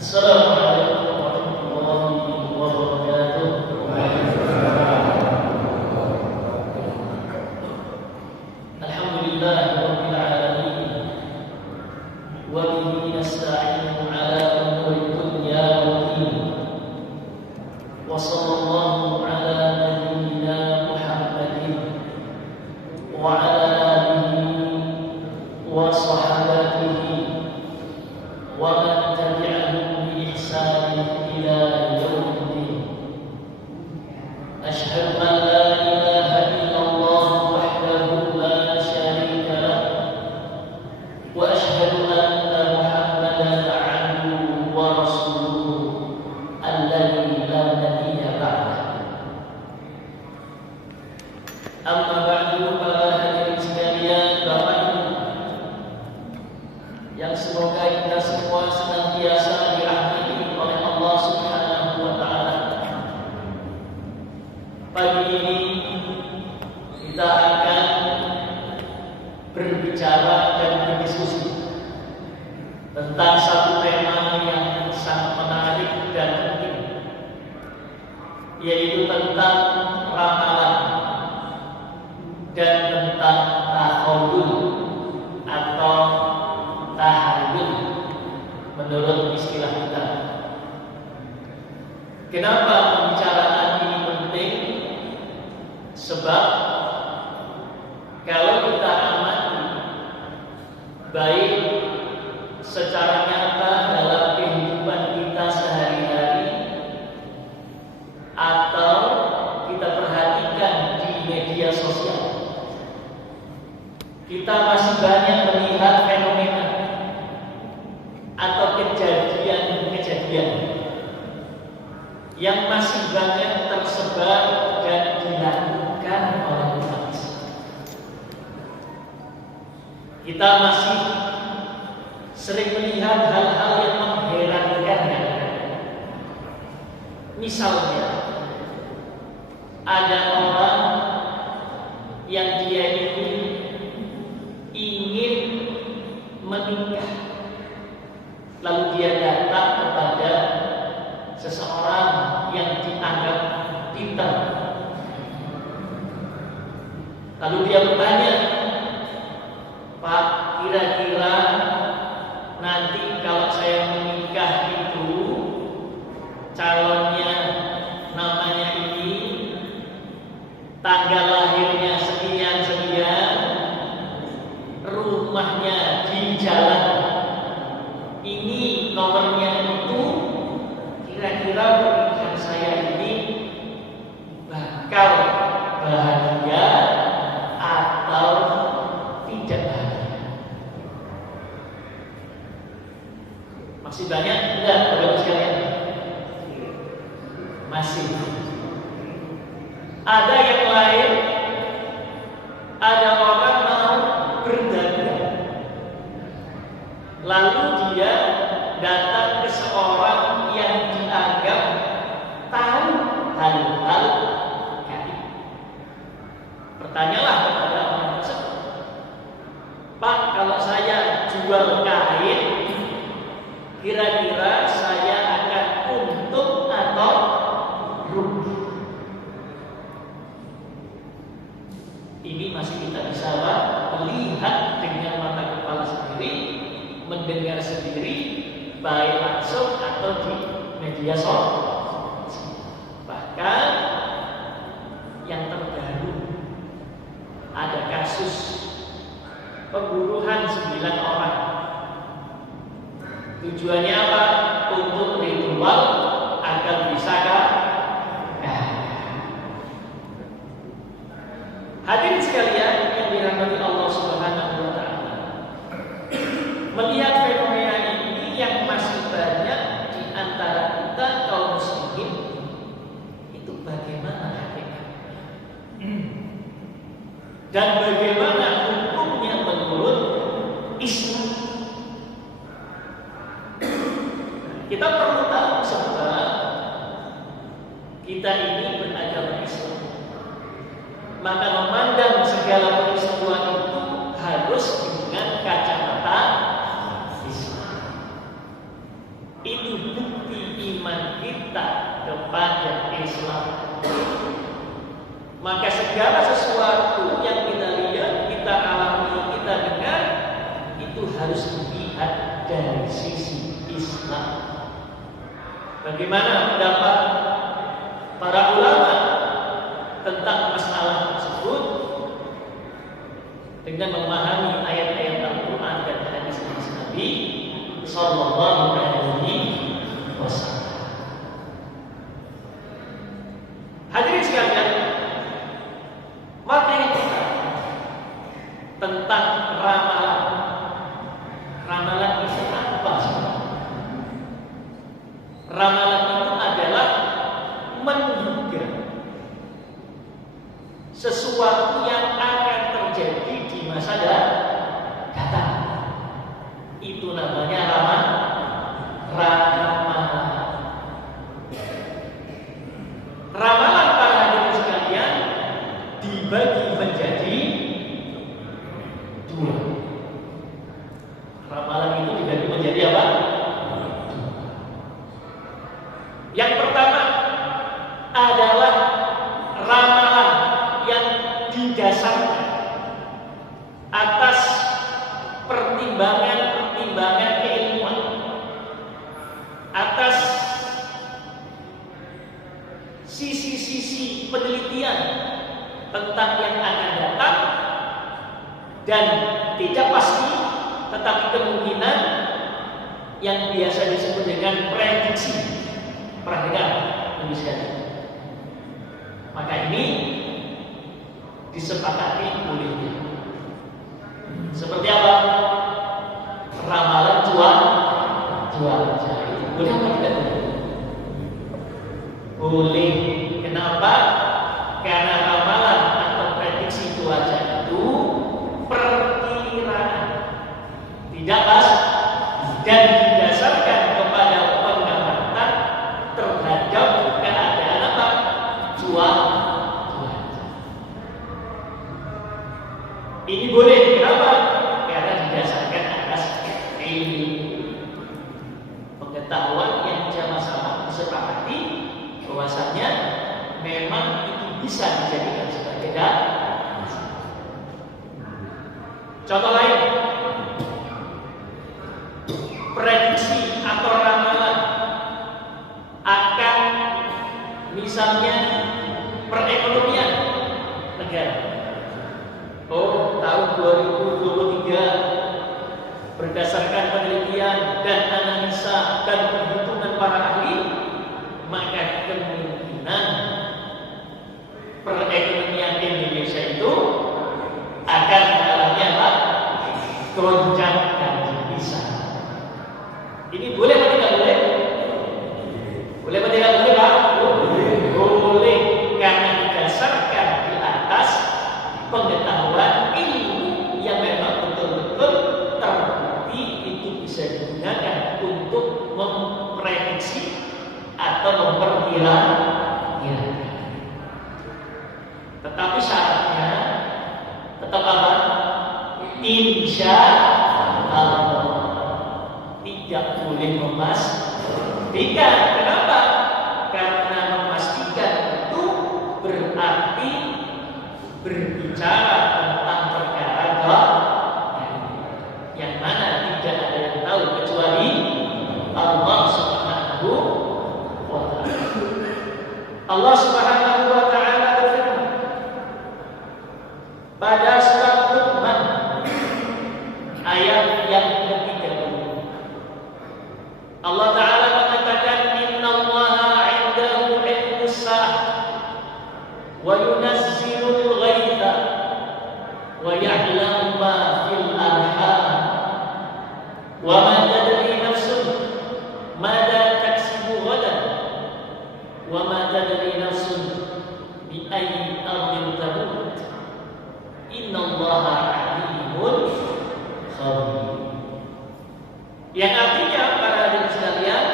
Assalamualaikum warahmatullahi wabarakatuh. Alhamdulillah rabbil alamin wa bihi nasta'inu ala umuri dunya waddin. Wa sallallahu ala nabiyyina Muhammadin wa ala alihi wa sahabatihi wa man tabi'ahum bi ihsanin ila yaumiddin. Asyhadu an la ilaha illallah wahdahu la syarika lah wa asyhadu anna Muhammadan 'abduhu wa rasuluhu alladzi la nabiyya ba'dahu. Amma ba'du, para hadirin sekalian, Bapak Ibu yang semoga kita semua senantiasa dirahmati oleh Allah Subhanahu wa taala. Pagi ini kita akan berbicara dan berdiskusi tentang satu tema yang sangat menarik dan penting, yaitu tentang ramalan dan tentang tahawul atau tahayul menurut istilah kita. Kenapa pembicaraan ini penting? Sebab kalau kita amati baik secara nyata dalam kehidupan kita sehari-hari atau kita perhatikan di media sosial, kita masih banyak melihat fenomena atau kejadian-kejadian yang masih banyak tersebar dan dilakukan oleh umat Islam. Kita masih sering melihat hal-hal yang mengherankan. Misalnya, ada orang yang dia ini ingin menikah, lalu dia datang kepada seseorang yang dianggap pintar. Lalu dia bertanya, "Pak, kira-kira nanti kalau saya menikah itu calonnya namanya ini, tanggal lahirnya sekian-sekian, rumahnya di jalan ini, nomornya itu, kira-kira pernikahan saya ini bakal bahagia atau tidak bahagia?" Masih banyak enggak Bapak sekalian? Masih. Ada yang lain, ada orang mau berdagang, lalu dia datang ke seorang yang dianggap tahu hal-hal gaib. Bertanyalah kepada orang tersebut, "Pak, kalau saya jual kain, kira-kira saya akan untung atau rugi?" Ini masih kita bisa melihat dengan mata kepala sendiri, mendengar sendiri, baik langsung atau di media sosial. Bahkan yang terbaru, ada kasus pembunuhan 9 orang. Tujuannya apa? Untuk ritual agar bisa Hadirin sekalian yang dirahmati Allah Subhanahu wa taala, melihat fenomena ini yang masih banyak di antara kita kaum muslimin, itu bagaimana hakikatnya? Dan bagaimana hukumnya menurut Islam? Islam. Maka segala sesuatu yang kita lihat, kita alami, kita dengar, itu harus dilihat dari sisi Islam. Bagaimana pendapat para ulama tentang masalah tersebut dengan memahami ayat-ayat Al-Quran dan hadis-hadis Nabi Sallallahu Alaihi Wasallam. Hadirin sekalian, materi kita tentang ramalan. Ramalan itu apa sih? Ramalan itu adalah menduga sesuatu yang akan terjadi di masa datang. Itu namanya ramalan. Ramalan para hadirin sekalian dibagi menjadi dua. Ramalan itu dibagi menjadi apa? Yang pertama adalah ramalan yang didasarkan atas pertimbangan keilmuan, atas sisi-sisi penelitian tentang yang akan datang, dan tidak pasti tetapi kemungkinan yang biasa disebut dengan prediksi. Pernah dengar tulisannya? Maka ini disepakati bolehnya. Seperti apa? Ramalan cuaca itu boleh apa tidak boleh? Boleh. Kenapa? Karena ramalan atau prediksi cuaca itu perkiraan, tidak pasti, dan didasarkan kepada pengamatan terhadap keadaan apa? Cuaca. Ini boleh. Kenapa? Karena didasarkan atas ilmu pengetahuan yang sama-sama disepakati bahwasanya memang itu bisa dijadikan sebagai dasar. Contoh lain, prediksi atau ramalan akan misalnya perekonomian negara. Oh, tahun 2023 berdasarkan penelitian dan analisa dan perhitungan para ahli, maka kemungkinan perekonomian Indonesia itu akan mengalami apa? Gonjang bisa. Ini boleh atau tidak boleh? Boleh atau tidak boleh, Pak? Boleh, karena didasarkan di atas pengetahuan ilmu yang memang betul-betul terbukti itu bisa digunakan untuk memprediksi atau memperkirakan. Tetapi syaratnya tetap apa? Insya Allah tidak boleh memastikan. Kenapa? Karena memastikan itu berarti berbicara tentang perkara yang mana tidak ada yang tahu kecuali Allah Subhanahu wa Ta'ala. Allah Subhanahu wa Ta'ala berfirman pada surat Luqman ayat yang ke-30. Allah Ta'ala mengatakan, innallaha 'indahu 'ilmus sa'ah wa yunazzilul ghaitha wa ya'lamu ma fil arham wa ma tadri nafsun mada taksibu ghadan wa ma tadri nafsun bi ayyi ardin tamut innallaha 'alimun khabir. Yang artinya para hadirin sekalian,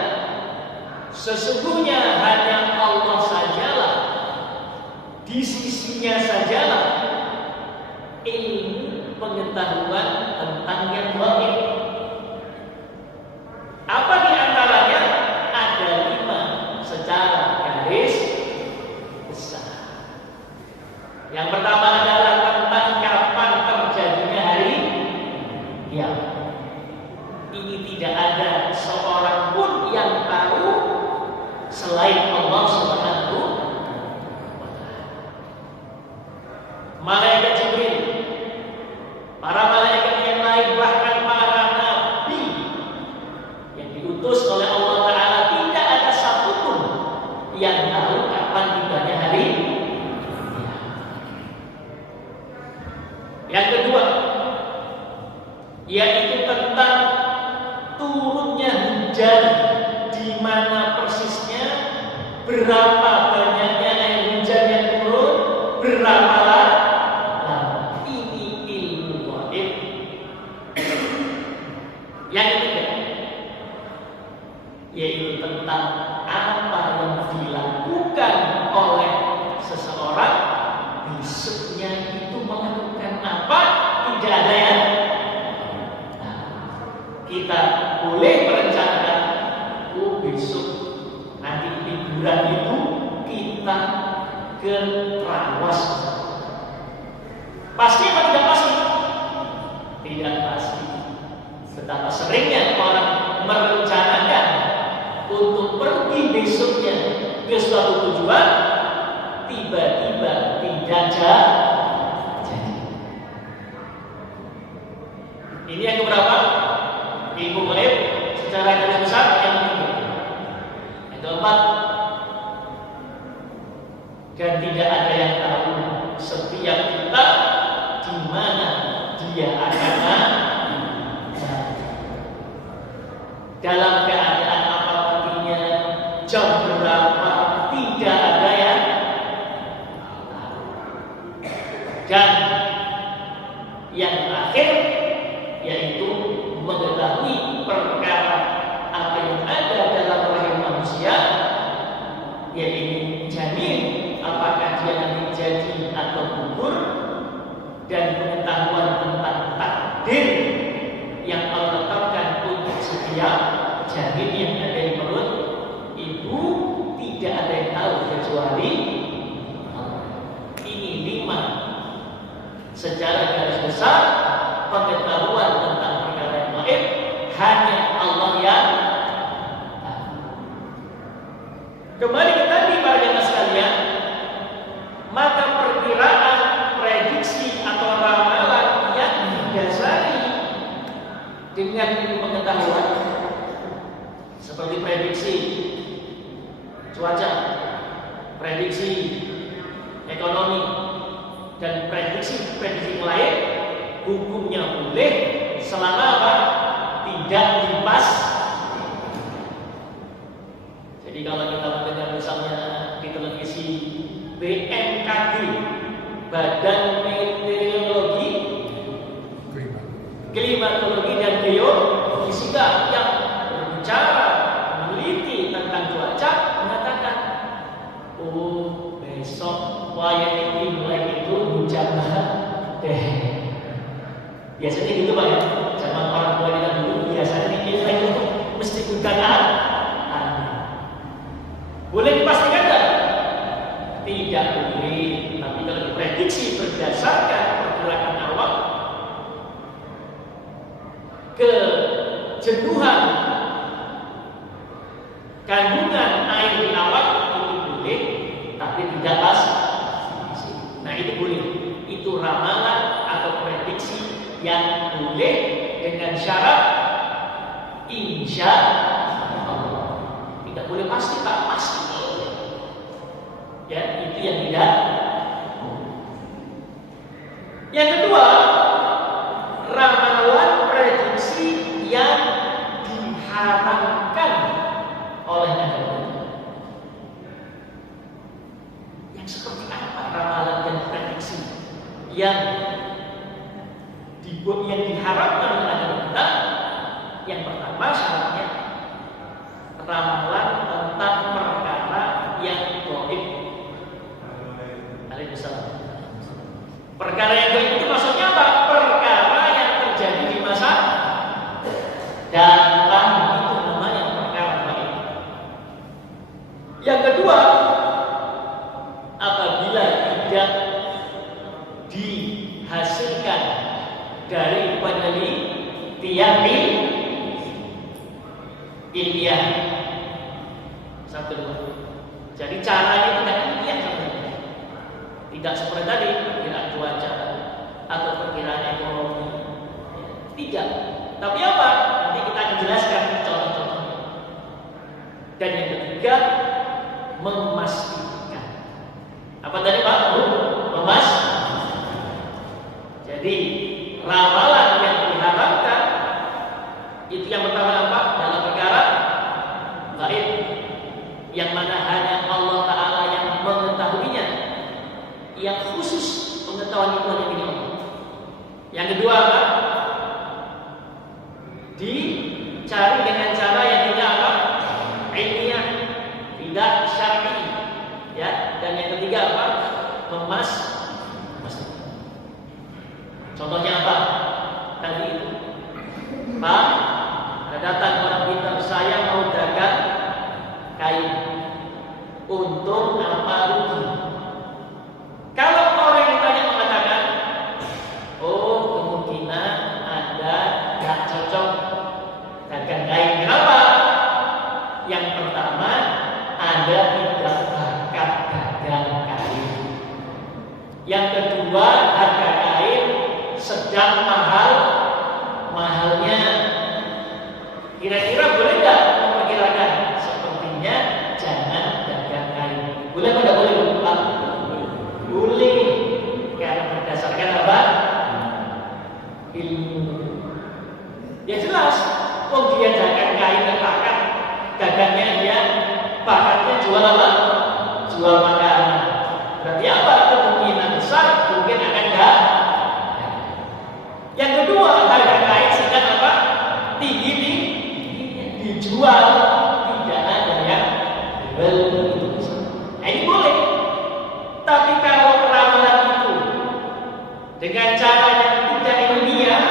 sesungguhnya hanya Allah sajalah, di sisinya sajalah ilmu pengetahuan tentang yang gaib. Apa di antaranya? Ada 5 secara garis Ya, ini tidak ada seorang pun yang tahu selain Allah Subhanahu wa Ta'ala. Malaikat Jibril, para malaikat yang lain, bahkan para nabi yang diutus oleh Allah Ta'ala, tidak ada satupun yang tahu kapan tibanya hari. Yang kedua, yaitu tentang turunnya hujan, di mana persisnya, berapa banyaknya air hujan yang turun, berapa lama. Ini ilmu gaib. Yang ketiga, yaitu tentang apa yang dilakukan oleh seseorang besoknya itu melakukan apa, tidak ada yang kita boleh merencanakan. Oh, besok nanti liburan itu kita ke Trawas. Pasti atau tidak pasti? Tidak pasti. Betapa seringnya orang merencanakan untuk pergi besoknya ke suatu tujuan, tiba-tiba tidak jadi. Ini yang keberapa? Ilmu gaib secara garis besar yang ketiga. Yang keempat, dan tidak ada yang tahu setiap kita di mana dia akan dalam keadaan apa nantinya, jam berapa, tidak ada yang tahu. Dan yang terakhir, yaitu mengetahui perkara apa yang ada dalam rahim manusia, yaitu janin apakah dia nanti jadi atau gugur, dan pengetahuan tentang takdir yang Allah tetapkan untuk setiap janin yang ada di perut ibu, tidak ada yang tahu kecuali Allah. Ini 5 secara garis besar pengetahuan tentang perkara yang gaib, hanya Allah yang tahu. Kembali ke tadi para jemaah sekalian, maka perkiraan, prediksi atau ramalan yang didasari dengan pengetahuan seperti prediksi cuaca, prediksi ekonomi, dan prediksi lain, hukumnya boleh selama apa? Tidak dipas. Jadi kalau kita mendengar misalnya di televisi BMKG, Badan Meteorologi, Klimatologi dan Geofisika, yang berbicara meneliti tentang cuaca, mengatakan, oh besok wayang ini mulai itu hujan deh. Biasanya gitu Pak ya, zaman orang tua kita dulu biasanya dikira itu mesti hujan. Boleh dipastikan tidak? Tidak boleh. Tapi kalau diprediksi berdasarkan pergerakan awal, kejenuhan kandungan air di awal itu boleh, tapi tidak pasti. Nah itu boleh. Itu ramalan atau prediksi yang boleh dengan syarat insya Allah. Tidak boleh pasti, tak pasti. Ya, itu yang tidak. Yang kedua, ramalan prediksi yang diharamkan oleh agama. Yang seperti apa ramalan dan prediksi yang diharamkan oleh agama kita? Yang pertama syaratnya ramalan tentang perkara yang gaib. Perkara yang gaib itu maksudnya apa? Perkara yang terjadi di masa datang, itu namanya perkara gaib. Yang kedua, apabila tidak dihasilkan dari tiap ilmiah. Satu dua. Jadi caranya tidak ilmiah sebenarnya. Tidak seperti tadi perkiraan cuaca atau perkiraan ekonomi. Tidak. Tapi apa? Nanti kita akan jelaskan contoh-contohnya. Dan yang ketiga, memastikan. Apa tadi Pak? Jadi ramalan yang diharapkan itu yang pertama apa? Dalam perkara gaib, yang mana hanya Allah Ta'ala yang mengetahuinya, yang khusus pengetahuan itu hanya milik Allah. Yang kedua apa? Dicari dengan cara yang tidak apa? Ilmiah, tidak syar'i, ya. Dan yang ketiga apa? Memastikan. Contohnya apa? Tadi itu, Pak, ada datang orang pintar, saya mau dagang kain, untung apa rugi? Kalau orang ditanya mengatakan, oh kemungkinan ada gak cocok dagang kain. Kenapa? Yang pertama, Anda tidak bakat dagang kain. Yang kedua, harga kain sedang mahalnya. Kira-kira boleh nggak memperkirakan? Sepertinya jangan dagang kain. Boleh apa nggak boleh? Boleh. Karena berdasarkan apa? Ilmu. Ya jelas. Oh dia dagang kain dan bakat. Dagangnya dia bakatnya jual apa? Jual makanan. Berarti apa? Kemungkinan besar mungkin akan dagang. Yang kedua, harga kain sedang apa? Tinggi dijual, tidak ada yang beli. Ini boleh. Tapi kalau ramalan itu dengan cara yang tidak ilmiah,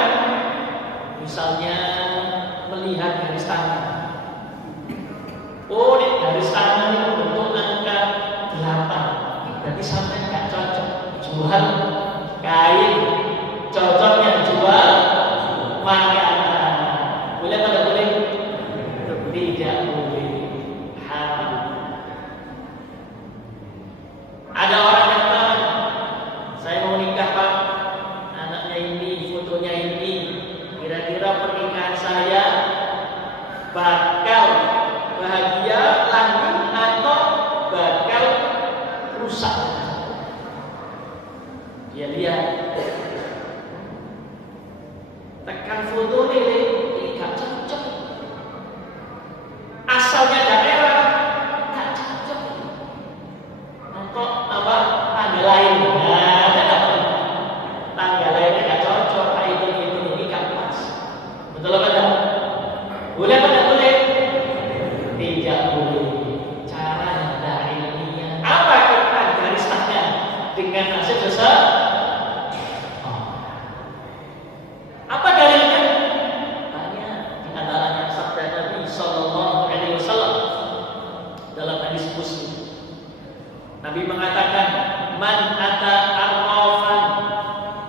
misalnya melihat garis tangan. Oh, garis tangan itu bentuk angka 8. Berarti sampai nggak cocok jual kain. Cocoknya jual makanan. Boleh atau tidak boleh? Tidak boleh. Haram. Ada orang datang, saya mau nikah Pak, anaknya ini, fotonya ini, kira-kira pernikahan saya bakal bahagia, langgeng atau bakal rusak? Dia lihat, tekan foto ini gak cocok. Asalnya daerah gak cocok. Untuk apa? Tanggal lain. Nah, ada apa? Tanggal lainnya gak cocok. Ini gak pas. Betul apa enggak? Boleh apa enggak boleh? Tidak boleh. Cara yang ilmiah. Apa kita garis tangan dengan hasil dosa? Apa dalilnya? Banyak. Di antaranya sabda Nabi Sallallahu Alaihi Wasallam dalam hadis Muslim. Nabi mengatakan, "Man ata arrafan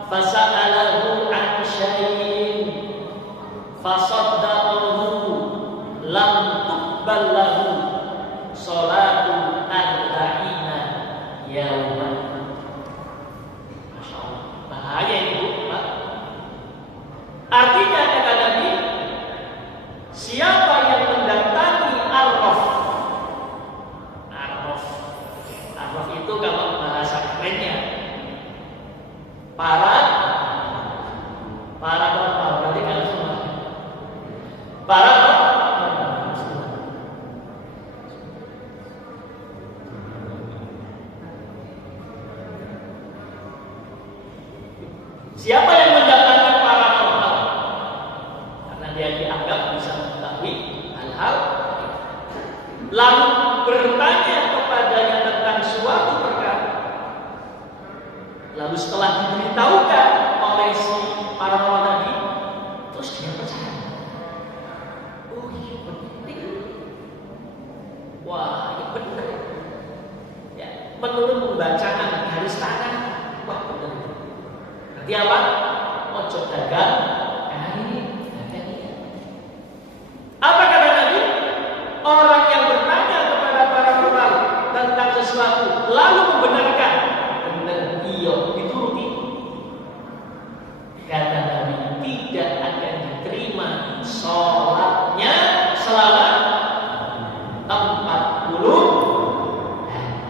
fasa'alahu an syai'in fasaddaqahu lam tuqbal lahu salatu arba'ina yauman." Masya Allah. Bahaya ini, Pak. Artinya kata Nabi, siapa yang mendatangi Arraf itu kalau bahasa kerennya para berarti kalau semua para siapa yang mendatangi para karena dia dianggap bisa mengetahui hal-hal, lalu bertanya kepadanya tentang suatu perkara, lalu setelah diberitahukan oleh si paranormal tadi, terus dia percaya. Oh iya penting. Wah ini benar. Ya, menurut pembacaan garis tangan, wah benar. Berarti apa? Ojo dagang kain, sholatnya selama 40 hari.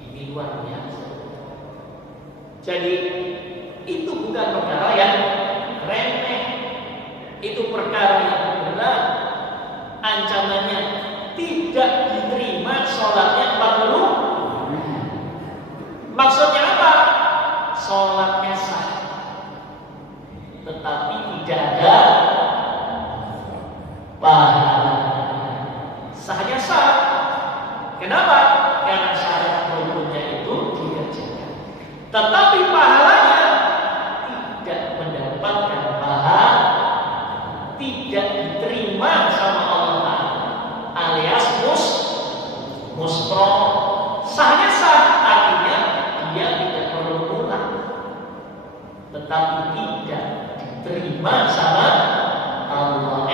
Ini luar biasa. Jadi itu bukan perkara yang remeh, itu perkara yang berat. Ancamannya tidak diterima sholatnya 40. Maksudnya apa? Sholatnya sah, tetapi tidak ada pahala. Sahnya sah. Kenapa? Karena syarat rukunnya itu dikerjakan. Tetapi pahalanya tidak mendapatkan pahala, tidak diterima sama Allah Ta'ala, alias mustroh. Sahnya sah, artinya dia tidak perlu pulang, tetapi tidak diterima sama Allah.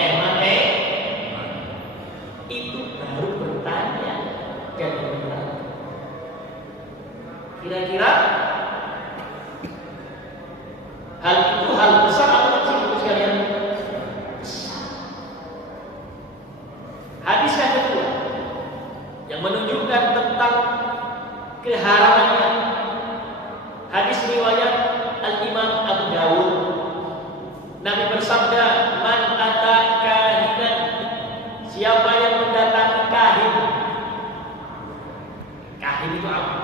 Itu baru bertanya dan benar. Kira-kira hal itu hal besar atau kecil untuk sekalian? Besar. Hadis yang kedua yang menunjukkan tentang keharamannya, hadis riwayat Al-Imam Abu Dawud. Nabi bersabda, "Man ata kahinan," siapa yang mendatangi kahin. Kahin itu apa?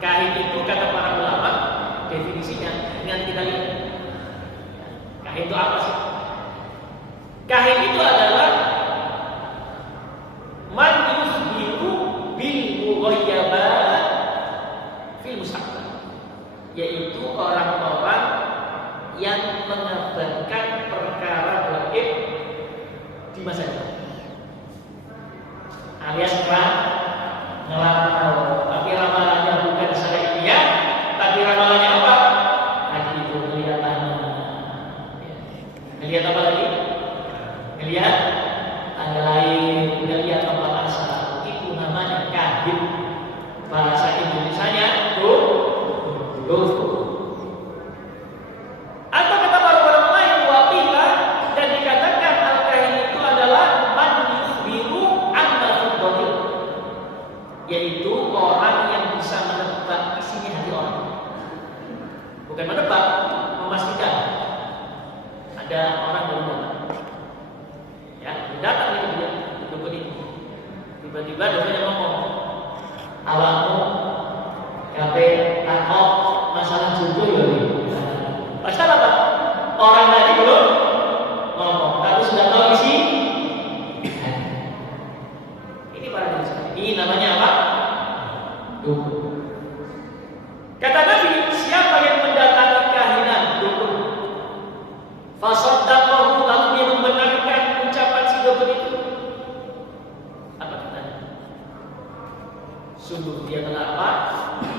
Kahin itu kata para ulama, definisinya dengan kita lihat. Kahin itu apa sih? Kahin itu adalah man yukhbiru bil mughayyabat fil mustaqbal, yaitu orang-orang yang mengabarkan perkara gaib di masa depan, alias ngeramal. Tapi ramalannya bukan secara ilmiah, tapi ramalannya apa? Tadi itu kelihatan. Ngelihat apa lagi? Ngelihat tanda lain, ngelihat tempat asal. Itu namanya kahin. Bahasa Indonesianya dukun. Atau kata para ulama lain, waqila, dan dikatakan al-kahin itu adalah man yukhbiru amma fil dhatir, yaitu orang yang bisa menebak isinya hati orang. Bukan menebak, memastikan. Ada orang baru datang, ya, datang itu dia, dukun ini. Tiba-tiba dosennya ngomong, awakmu kape takok masalah jodoh ya ini. Masalah apa? Orang tadi belum ngomong, tapi sudah tahu isi. Ini para jenis. Ini namanya apa? Dukun. Kata Nabi, siapa yang mendatangi kahinan, dukun, fasaddaqahu, lalu dia membenarkan ucapan si dukun itu, apa katanya? Sungguh dia telah apa?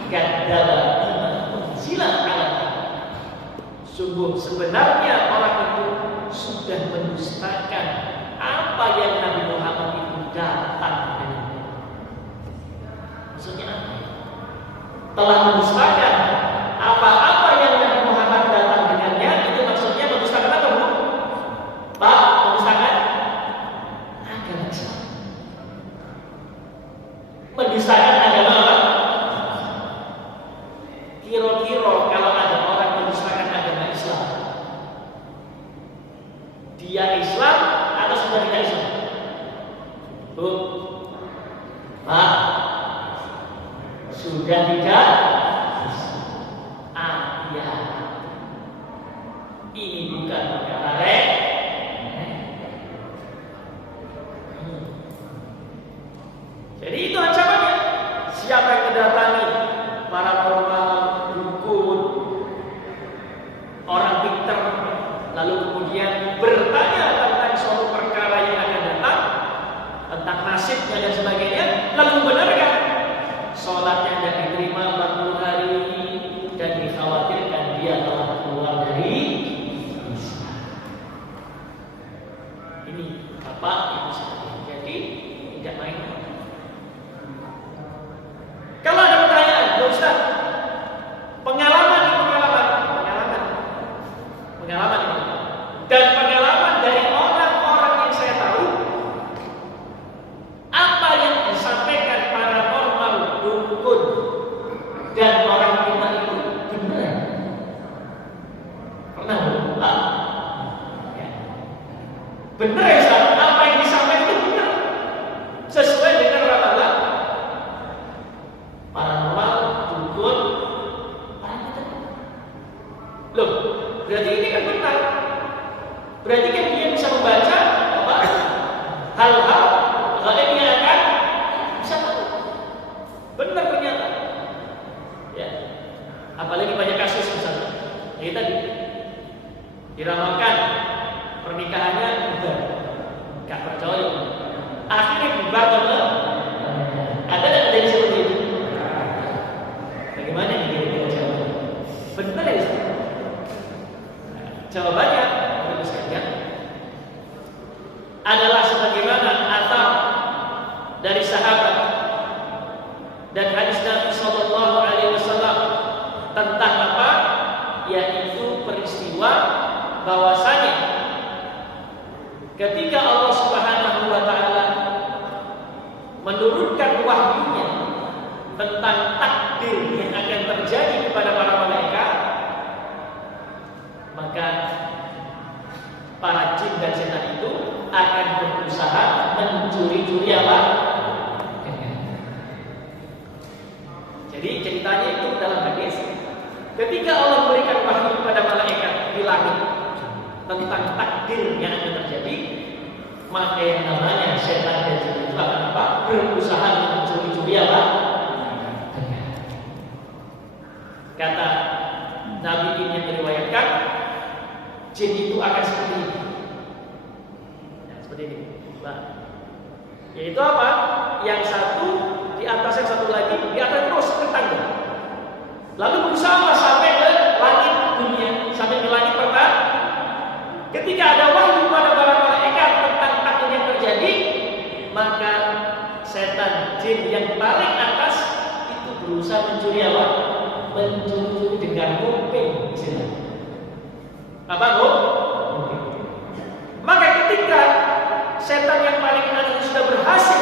Kadzdzaba bima unzila ala nabi. Sungguh sebenarnya orang itu sudah mendustakan apa yang Nabi Muhammad itu datang dengannya. Maksudnya apa? Telah mendustakan apa-apa yang Nabi Muhammad datang dengannya. Itu maksudnya mendustakan apa, Bu? Pak, mendustakan agama Islam. Mendustakan agama apa? Kira-kira kalau ada orang mendustakan agama Islam, dia Islam atau sudah tidak Islam? Bu, Pak, sudah tidak Islam. Ya, ini bukan perkara Jadi itu ancamannya. Siapa yang mendatangi paranormal, dukun, orang pintar, lalu kemudian bertanya tentang suatu perkara yang akan datang, tentang nasibnya dan sebagainya, lalu membenarkan sholatnya tidak diterima 40 hari dan dikhawatirkan dia telah keluar dari Islam. Ini Bapak Ibu sekalian. Jadi tidak main. Kalau ada pertanyaan, Pak Ustaz, pengalaman ini. Pernah berulang. Ya. Benar ya Ustaz, apa yang disampaikan itu benar. Sesuai dengan ramalan paranormal, dukun, parameter. Loh, berarti ini kan benar. Berarti kan dia bisa membaca apa? Hal-hal gaib yang akan bisa tahu. Benar ternyata. Ya. Apalagi banyak kasus misalnya. Ya tadi diramalkan pernikahannya bubar, nggak percaya. Akhirnya bubar benar. Ada dan ada seperti itu. Bagaimana ini kira-kira jawabannya? Benar ya? Jawabannya menurut saya adalah sebagaimana asal dari sahabat dan hadis Nabi Sallallahu Alaihi Wasallam tentang apa? Yaitu peristiwa bahwasanya ketika Allah Subhanahu Wa Taala menurunkan wahyunya tentang takdir yang akan terjadi kepada para malaikat, maka para jin dan setan itu akan berusaha mencuri-curi apa? Jadi ceritanya itu dalam hadis, ketika Allah memberikan wahyu kepada malaikat di langit tentang takdir yang akan terjadi, maka yang namanya setan dan jin itu akan apa? Berusaha mencuri-curi apa? Kata Nabi ini yang diriwayatkan, jin itu akan seperti ini. Ya, seperti ini. Nah, yaitu apa? Yang satu di atas, yang satu lagi di atas terus ke tangga. Lalu berusaha sampai ke langit dunia, sampai ke langit pertama. Ketika ada wahyu pada para malaikat tentang takdir yang terjadi, maka setan jin yang paling atas itu berusaha mencuri apa? Mencuri dengan kuping, istilahnya. Apa Bu? Maka ketika setan yang paling atas sudah berhasil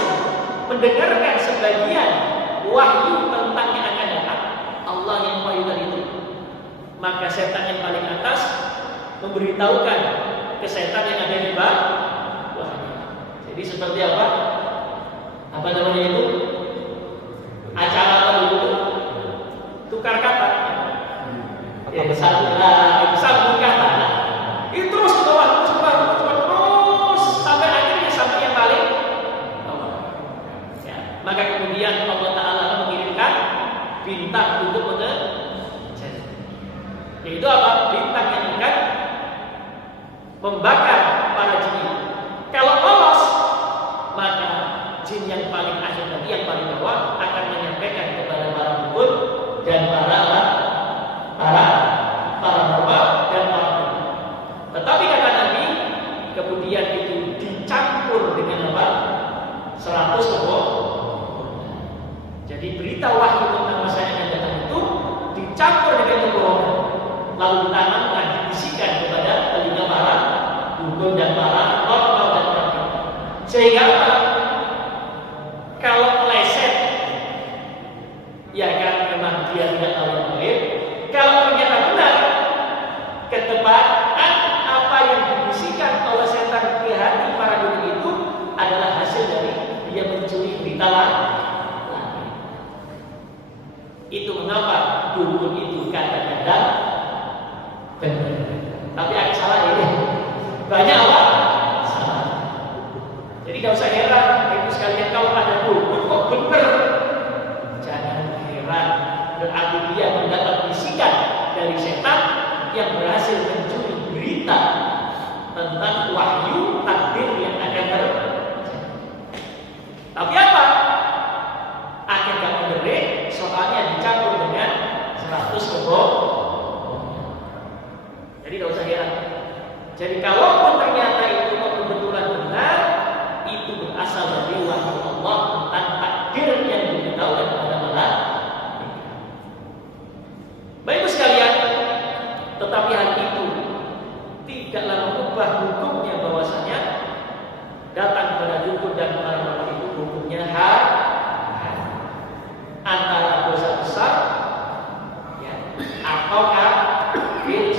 mendengarkan sebagian wahyu tentang yang akan datang, Allah yang wahyukan itu, maka setan yang paling atas memberitahukan ke setan yang ada di bawah. Jadi seperti apa? Apa namanya itu? Acara apa dulu? Tukar kata. Ya, sambung kata. Itu terus ke bawah, terus sampai akhirnya sampai yang paling bawah. Ya, maka kemudian Allah Taala mengirimkan bintang untuk mengejar. Yaitu apa? Bintang yang akan membakar para jin itu. Kalau lolos, maka jin yang paling akhir tadi, yang paling bawah, akan menyampaikan kepada para dukun dan para normal dan para dukun. Tetapi kata Nabi, kemudian itu dicampur dengan apa? 100 kebohongan. Jadi berita wahyu tentang masa yang akan datang itu dicampur dengan kebohongan, lalu ditanamkan, dibisikkan kepada telinga para dukun dan para normal dan para dukun. Sehingga apa? Kalau meleset, ya kan memang dia tidak tahu yang gaib. Kalau ternyata benar, ketepatan apa yang dibisikkan oleh setan di hati para dukun itu adalah hasil dari dia mencuri berita langit. Itu mengapa dukun itu kadang-kadang benar. Tapi yang salah ini banyak apa? Salah. Jadi tidak usah heran, ibu sekalian, kalau ada dukun kok benar. Jangan heran, berarti dia mendapat bisikan dari setan yang berhasil mencuri berita tentang wahyu takdir yang akan terjadi. Tapi apa? Akhir gak benar, soalnya dicampur dengan 100 kebohongan. Jadi tidak usah heran. Jadi kalaupun ternyata itu kebetulan benar, itu berasal dari wahyu Allah tentang takdir yang diberitahukan kepada malaikat. Baik sekalian, tetapi hal itu tidaklah mengubah hukumnya bahwasanya datang kepada dukun dan paranormal itu hukumnya antara dosa besar, ya, atau kafir.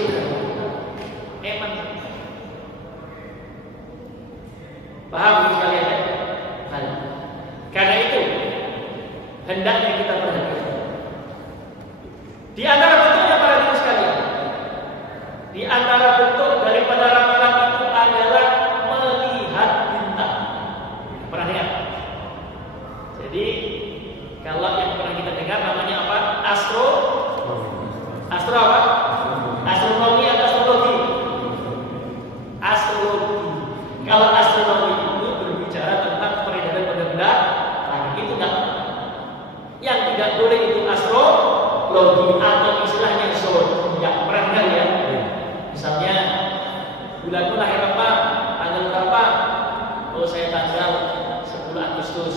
antara bentuk daripada ramalan itu adalah melihat bintang. Pernah dengar? Jadi kalau yang pernah kita dengar namanya apa? Astro apa? Astronomi atau astrologi? Astrologi. Kalau astronomi itu berbicara tentang peredaran benda-benda, nah itu enggak. Yang tidak boleh itu astrologi atau istilahnya zoologi. Enggak pernah dengar ya? Misalnya bulanmu lahir apa? Tanggal berapa? Oh saya tanggal 10 Agustus.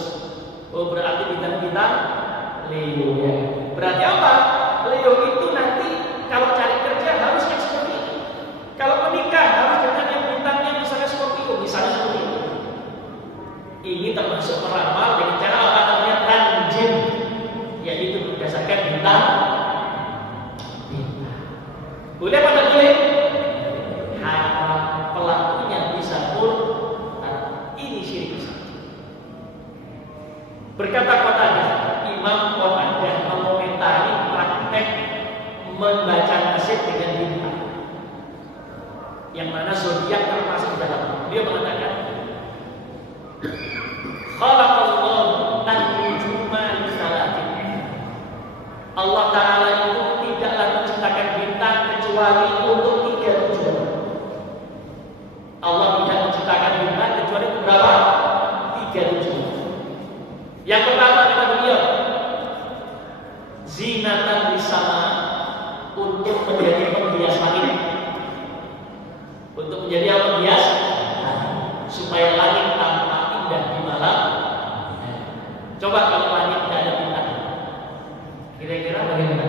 Oh berarti bintang-bintang Leo ya. Berarti apa? Leo itu nanti kalau cari kerja harus yang seperti itu. Kalau menikah harus dengan yang bintangnya misalnya Scorpio, misalnya seperti itu. Ini termasuk meramal dengan cara apa namanya tanjim, yaitu berdasarkan bintang. Boleh apa tidak boleh? Haram, pelakunya bisa murtad. Ini syirik besar. Berkata Qatadah, Imam Qatadah mengomentari praktek membaca nasib dengan bintang, yang mana zodiak termasuk dalam. Dia mengatakan, khalaqallahu an-nujuma lisalatin. Allah Ta'ala itu tidaklah menciptakan bintang kecuali untuk 3 tujuan. Allah tidak menciptakan bintang kecuali untuk berapa? 3 tujuan. Yang pertama kata beliau, zinatan lisama, untuk menjadi penghias langit. Untuk menjadi apa? Penghias, supaya langit tampak indah di malam. Coba kalau langit tidak ada bintang, kira-kira bagaimana?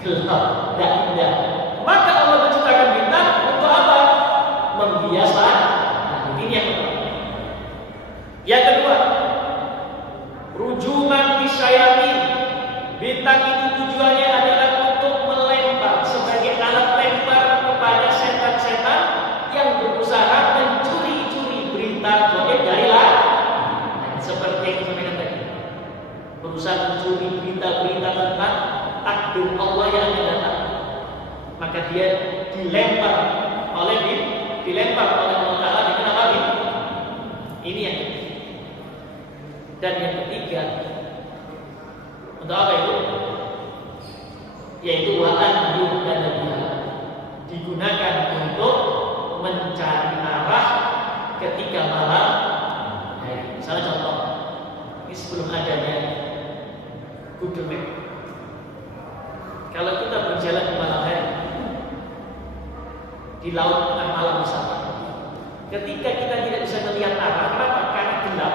Gelap, tidak indah. Maka Allah menciptakan bintang untuk apa? Menghias langit. Ini yang pertama. Yang kedua, rujuman bisyayatin. Bintang itu tujuannya adalah untuk melempar sebagai alat lempar kepada setan-setan yang berusaha mencuri-curi berita gaib dari langit. Seperti yang saya tadi, berusaha mencuri berita-berita tentang takdir Allah yang akan datang. Maka dia dilempar oleh Allah Ta'ala dengan apa? Ini yang ketiga. Dan yang ketiga, untuk apa itu? Yaitu wa'an yuhdanabia, digunakan untuk mencari arah ketika malam. Misalnya contoh, ini sebelum adanya Google Map. Kalau kita berjalan di malam hari di laut tengah malam misalnya, ketika kita tidak bisa melihat arah, kenapa? Karena gelap.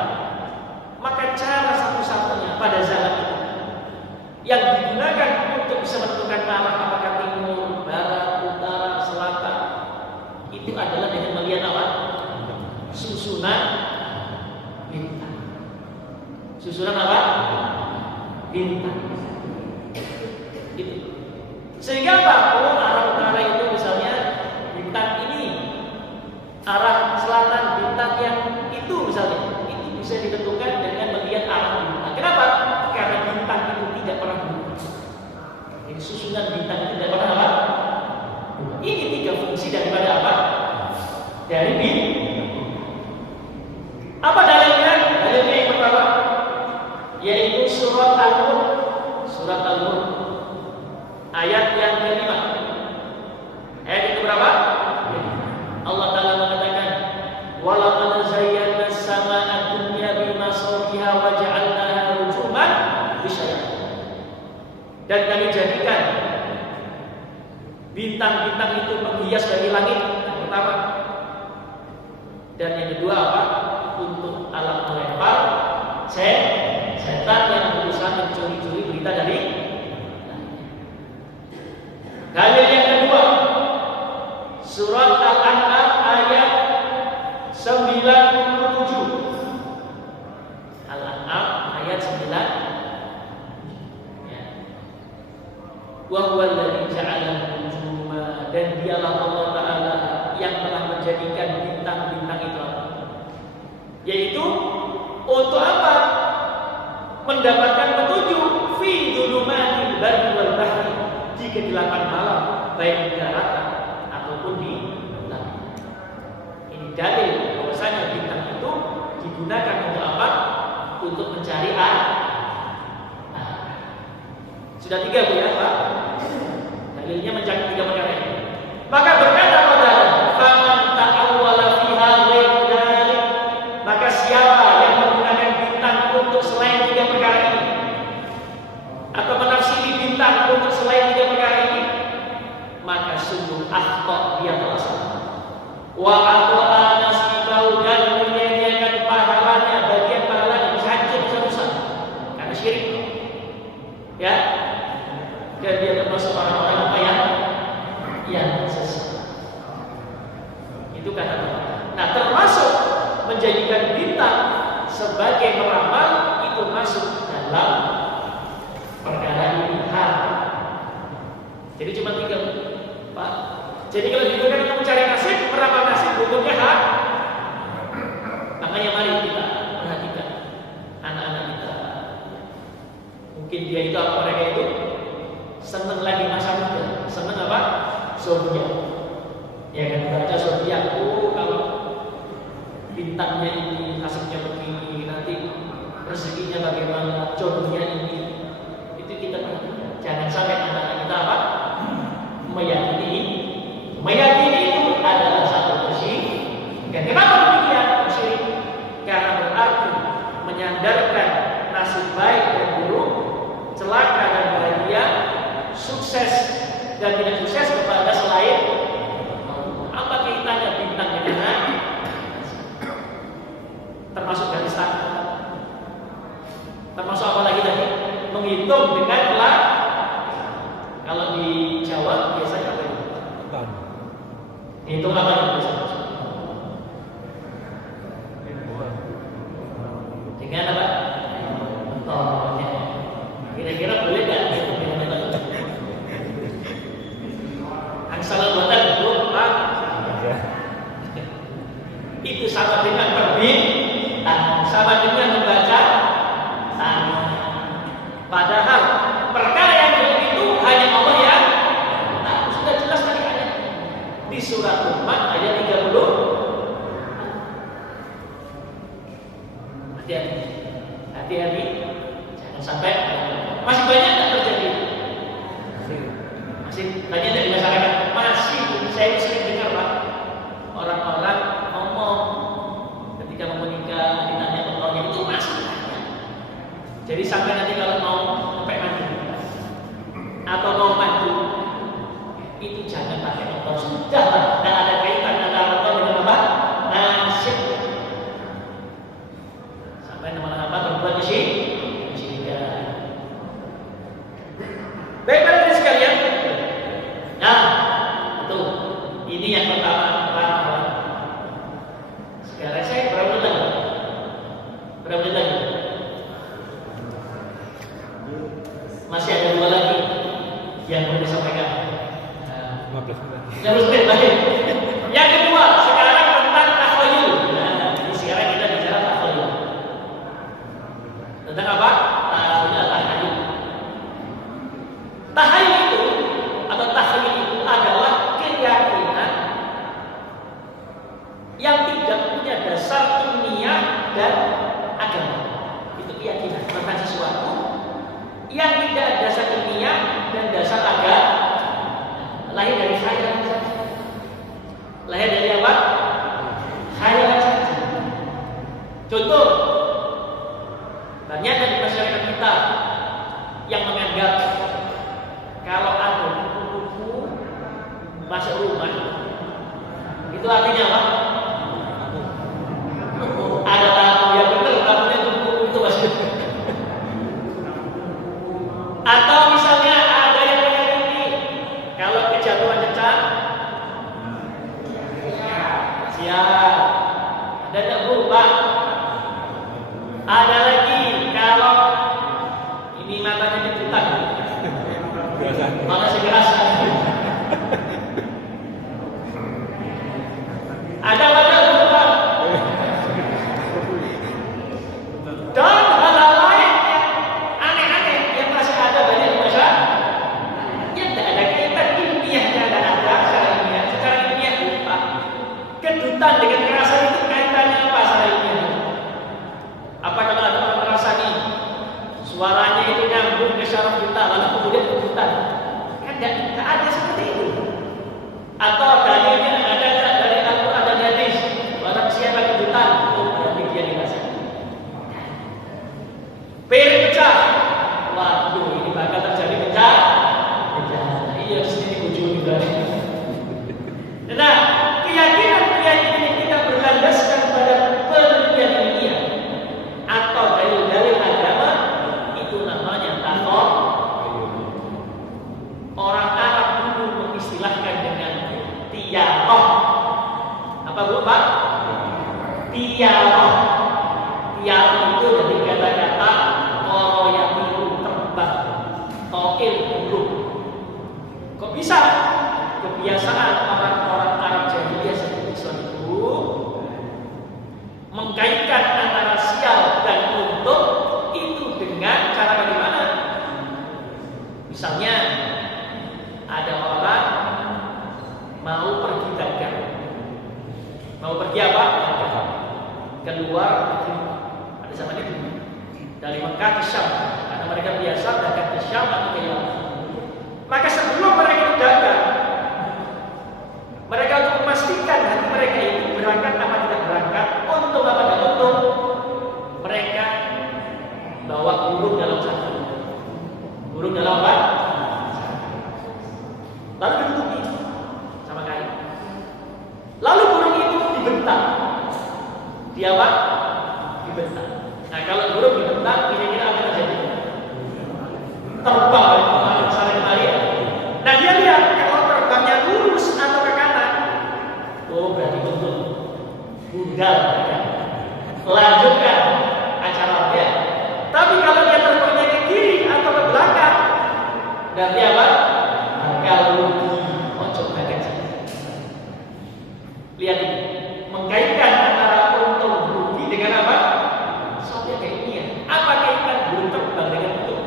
Maka cara satu-satunya pada zaman itu yang digunakan untuk bisa menentukan arah apakah timur, barat, utara, selatan, itu adalah dengan melihat apa? Susunan bintang. Susunan apa? Bintang. Itu. Sehingga apa? Oh, arah utara itu misalnya bintang ini, arah selatan bintang yang itu misalnya, itu bisa ditentukan dengan melihat arah bintang. Kenapa? Karena bintang itu tidak pernah berubah. Jadi susunan bintang itu tidak pernah apa? Ini 3 fungsi daripada apa? Dari bintang. Apa dalilnya? Dalilnya yang pertama, yaitu surat Al-Mulk. Surat Al-Mulk ayat yang ke-5. Ayat yang ke-berapa? Allah Ta'ala mengatakan, walaqad zayyana as-samaa'a ad-dunya bimasabiha wa ja'alnaha rujuman lisyayatin. Dan kami jadikan bintang-bintang itu menghias dari langit. Yang pertama. Dan yang kedua apa? Untuk alat melempar setan yang berusaha mencuri-curi berita dari. Dalil yang kedua, surat Al-An'am ayat 97. Al-An'am ayat 9. Ya. Wa huwa alladzi ja'ala nujuma, dan dialah Allah Ta'ala yang telah menjadikan bintang-bintang itu, yaitu untuk apa? Mendapatkan petunjuk fi dzulumatil barri wal bahri, di kegelapan malam baik di daratan digunakan untuk apa? Untuk mencari sudah 3 Bu ya Pak. Dalilnya mencari 3 perkara ini. Maka berkata Qatada, "Faman ta'awwala fiha ghairu dzalik." Maka siapa yang menggunakan bintang untuk selain 3 perkara ini, atau menafsiri bintang untuk selain 3 perkara ini, maka sungguh akhta, dia telah salah. Wa aqwa nasibau, dan menyia-nyiakan pahalanya, bagian pahalanya bisa hancur, bisa rusak karena syirik. Ya, dan dia termasuk orang-orang yang sesat. Itu kata Tuhan. Nah, termasuk menjadikan bintang sebagai meramal itu masuk dalam perkara ini haram. Jadi cuma 3, Pak. Jadi kalau digunakan untuk mencari nasib, meramal nasib, hukumnya haram. Makanya mari kita perhatikan anak-anak kita. Mungkin dia itu apa, mereka itu senang lagi masa muda, senang apa? Zodiak. Ya kan, baca zodiak. Kalau bintangnya ini, nasibnya begini, nanti rezekinya bagaimana, jodohnya ini. Itu kita perhatikan. Jangan sampai anak-anak kita apa? Meyakini itu adalah satu kesyirikan. Dan kenapa demikian? Syirik karena berarti menyandarkan nasib baik dan buruk, celaka dan bahagia, sukses dan tidak sukses kepada selain apa kaitannya bintang dengan termasuk dari sana, termasuk apa lagi tadi? Menghitung dengan pelan. Kalau di Jawa biasanya apa itu? Hitung apa itu? Dengan apa? Oh, ya. Kira-kira boleh nggak? Salah buatan buruk, Pak. Itu sama dengan perbintangan, sama dengan membaca tangan. Padahal perkara yang begitu hanya Allah yang tahu. Sudah jelas tadi ayat di surat Luqman ayat 30. Hati-hati, jangan sampai masih banyak yang terjadi. Masih banyak dari masyarakat. Saya sering dengar Pak, orang-orang ngomong ketika mau menikah, ditanya bertanya itu masih banyak. Jadi sampai nanti kalau mau sampai mati atau mau mati, itu jangan pakai motor. Sudah lah, tidak ada kaitan antara motor dengan apa? Nasib. Sampai nama-nama berbuat kesyirikan. Baik, para sekalian. Nah, ini yang pertama, ramalan. Sekarang saya berapa menit lagi? Berapa menit lagi? Masih ada 2 lagi yang perlu disampaikan. 15 menit lagi. Yang kedua, sekarang tentang takhayul. Nah, ini sekarang kita bicara takhayul. Tentang apa? Takhayul. Takhayul itu atau takhayul itu adalah keyakinan yang tidak punya dasar ilmiah dan agama. Itu keyakinan tentang sesuatu yang tidak ada dasar ilmiah dan dasar agama, lahir dari khayal saja. Lahir dari apa? Khayal saja. Contoh, banyak dari masyarakat kita yang menganggap kalau ada kupu-kupu masuk rumah, itu artinya apa? Ada tamu yang benar, tamunya kupu-kupu itu masuk. Atau misalnya ada yang meyakini kalau kejatuhan cecak, siap, dan tak berubah. Ada lagi kalau ini matanya diputar, maka segera. Ada syaraf kita, lalu kemudian kejutan. Kan nggak ada seperti itu. Atau dalilnya ada dari Al-Quran dan hadis, barang siapa kejutan, berarti dia dikasih. Piring pecah, waduh ini bakal terjadi pecah. Iya di sini ujung juga. Nah, keyakinan yang tidak berlandaskan pada penelitian ilmiah atau dalil-dalil agama itu namanya takhayul. Orang Arab dulu mengistilahkan dengan tiyaroh. Apa bu Pak? Tiyaroh. Tiyaroh itu dari kata-kata oroyatiru terbang, toil burung. Kok bisa? Kebiasaan orang-orang Arab jahiliyah seperti Islam itu mengkaitkan antara sial dan untung itu dengan cara bagaimana? Misalnya ada orang mau pergi dagang, mau pergi apa? Keluar negeri. Ada zaman itu dari Mekah ke Syam, karena mereka biasa dagang ke Syam atau ke Yaman. Maka sebelum mereka dagang, mereka untuk memastikan hati mereka itu berangkat apa tidak berangkat, untung apa tidak untung, mereka bawa burung dalam satu. Burung dalam apa? Lalu ditutupi sama kain. Lalu burung itu dibentak. Dia apa? Dibentak. Nah kalau burung dibentak, kira-kira apa yang terjadi? Terbang ke sana kemari. Nah dia lihat kalau terbangnya lurus atau ke kanan, oh berarti betul. Bundal ya. Lanjutkan acaranya. Tapi kalau dia terbangnya ke kiri atau ke belakang, berarti apa? Kalau ojo kaget. Lihat ini, mengkaitkan antara untung rugi dengan apa? Soalnya kayak ini ya. Apa kaitan burung terbang dengan untung?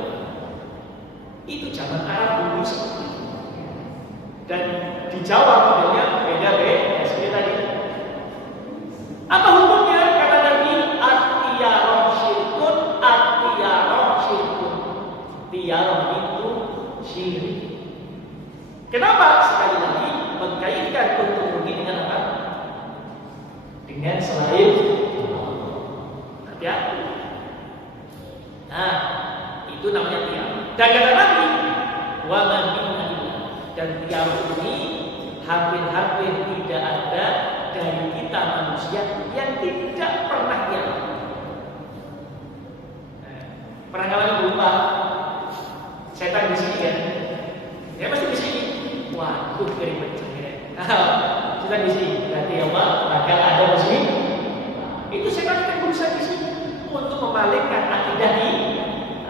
Itu zaman Arab dulu seperti itu. Dan dijawab modelnya beda-beda seperti tadi. Apa hukumnya? Kata Nabi, at-tiyaroh syirkun, at-tiyaroh syirkun. Tiyaroh itu syirik. Kenapa? Sekali lagi mengkaitkan untung rugi dengan apa? Dengan selain hati-hati. Nah, itu namanya tiyaroh. Dan kata Nabi, wa man minna dan tiyaroh ini hampir-hampir tidak ada dari kita manusia yang tidak pernah tiyaroh. Pernah ngalamin lupa setan di sini kan? Ya pasti di sini. Waduh, kering pecah ya. Setan di sini. Berarti apa? Bakal ada muslim. Itu setan kan berusaha di sini untuk memalingkan akidah di.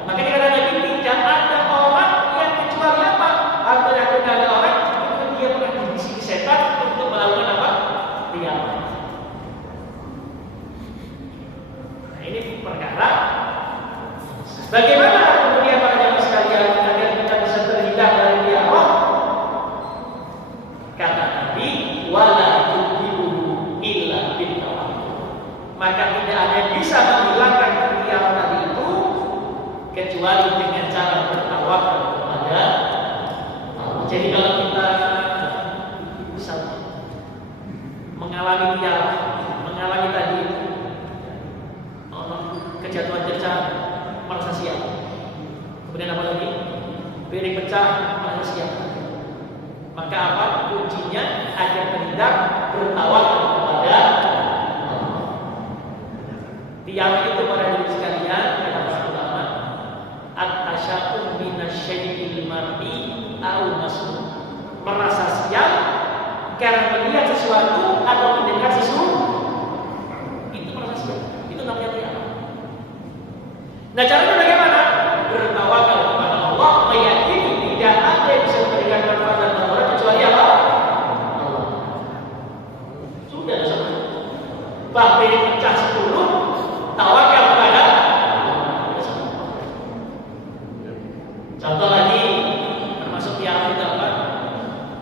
Makanya kata Nabi tidak ada orang yang kecuali apa? Atau yang ada orang itu dia pernah dibisiki setan untuk melakukan apa? Tiyaroh. Nah ini perkara. Bagaimana kemudian para jamaah sekalian agar kita bisa terhindar dari tiyaroh? Kata Nabi, wala tudhibu illa bittawakal. Maka tidak ada yang bisa menghilangkan tiyaroh tadi itu kecuali dengan cara bertawakal kepada Allah. Jadi kalau kita misalnya mengalami tiyaroh, mengalami tadi kejatuhan cerca, merasa siap. Kemudian apa lagi? Piring pecah, merasa siap. Maka apa? Kuncinya agar terhindar bertawakal kepada Allah. Tiyaroh itu para diri sekalian, kata para ulama, at-tasyaqqu minasyai'il mar'i au masmu. Merasa siap karena melihat sesuatu atau mendengar sesuatu. Itu merasa siap. Itu namanya tiyaroh. Nah caranya bagaimana? Bertawakal kepada Allah, meyakini tidak ada yang bisa memberikan manfaat dan mudarat kecuali apa? Allah. Sudah sama. Bahkan pecah 10, tawakal kepada Allah. Contoh lagi, termasuk yang kita apa?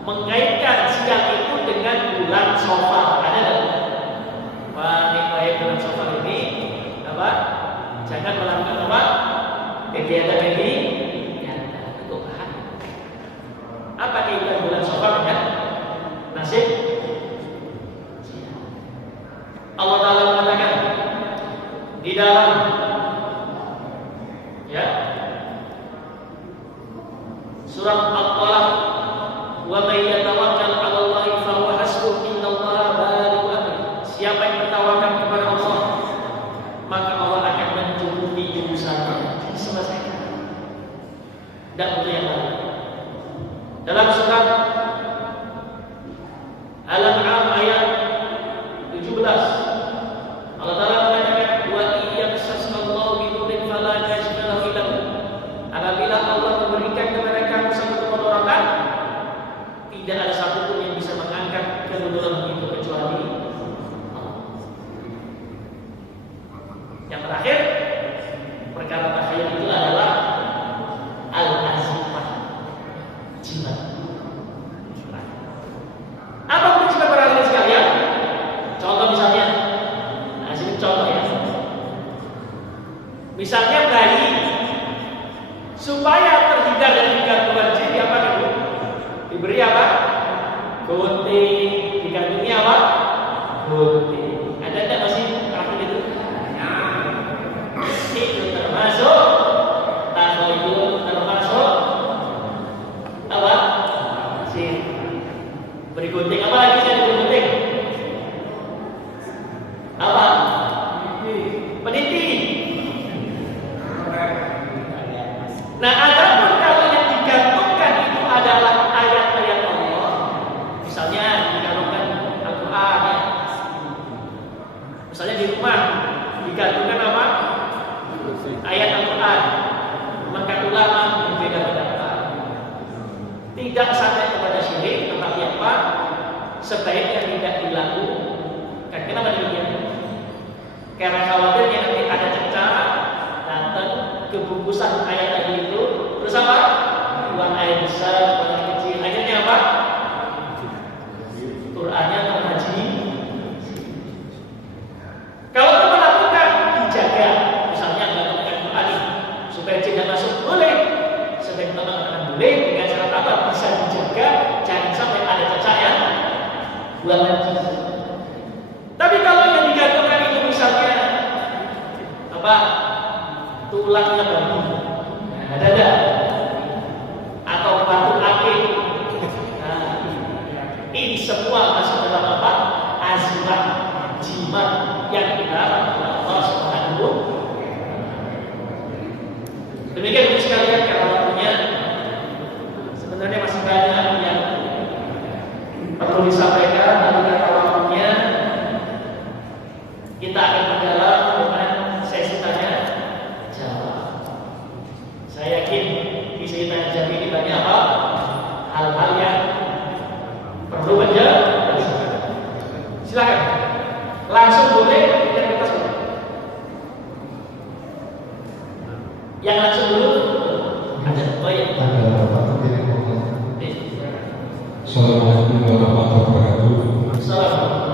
Mengaitkan siang itu dengan bulan Shawwal. Ada tak? Wah, baik bulan Shawwal ini apa? Jangan melakukan apa? Al-An'am ayat 17. Allah Ta'ala mengatakan wa iyamsaskallahu bidurin fala kashifa lahu illa hu. Apabila Allah memberikan kepada kamu satu kemudaratan, tidak ada satupun yang bisa mengangkat kemudaratan itu kecuali Allah. Yang terakhir, perkara terakhir itu adalah al-azimah, jimat. Apa prinsip para hadirin sekalian? Contoh misalnya, nah sini contoh ya. Misalnya bayi, supaya terhindar dari gangguan jin, apa dulu? Diberi apa? Gunting. Dikandungi apa? Gunting. Ada tidak masih praktik itu? Itu termasuk tahoyul, termasuk apa? Jin. Beri gunting apa lagi yang diberi gunting? Apa? Peniti. Nah, adapun kalau yang digantungkan itu adalah ayat-ayat Allah, misalnya digantungkan Al-Quran ya. Misalnya di rumah digantungkan apa? Ayat Al-Quran. Maka ulama berbeda pendapat. Tidak sampai kepada syirik, tetapi apa? Sebaiknya tidak dilakukan. Kenapa demikian? Karena khawatirnya nanti ada cecak datang ke bungkusan ayat tadi itu, terus apa? Buang air besar, buang air kecil. Akhirnya apa? Qurannya terhaji. Kalau kita melakukan dijaga, misalnya melakukan Quran supaya jin masuk boleh, supaya kita melakukan boleh dengan syarat apa? Bisa dijaga, jangan sampai ada cecak yang buang air. Tapi kalau yang digantungkan itu misalnya apa? Tulangnya babi, ada atau batu akik. Nah, ini semua masuk dalam apa? Azimah, jimat yang dilarang oleh Allah Subhanahu. Demikian untuk sekalian, karena waktunya sebenarnya masih banyak yang perlu disampaikan, tapi karena waktunya kita akan mendalam dengan sesi tanya jawab. Saya yakin di sesi tanya jawab ini banyak apa? Hal-hal yang perlu menjawab. Silakan. Langsung boleh, yang atas boleh. Yang langsung dulu ada. Oh iya. Assalamualaikum warahmatullahi wabarakatuh. Assalamualaikum.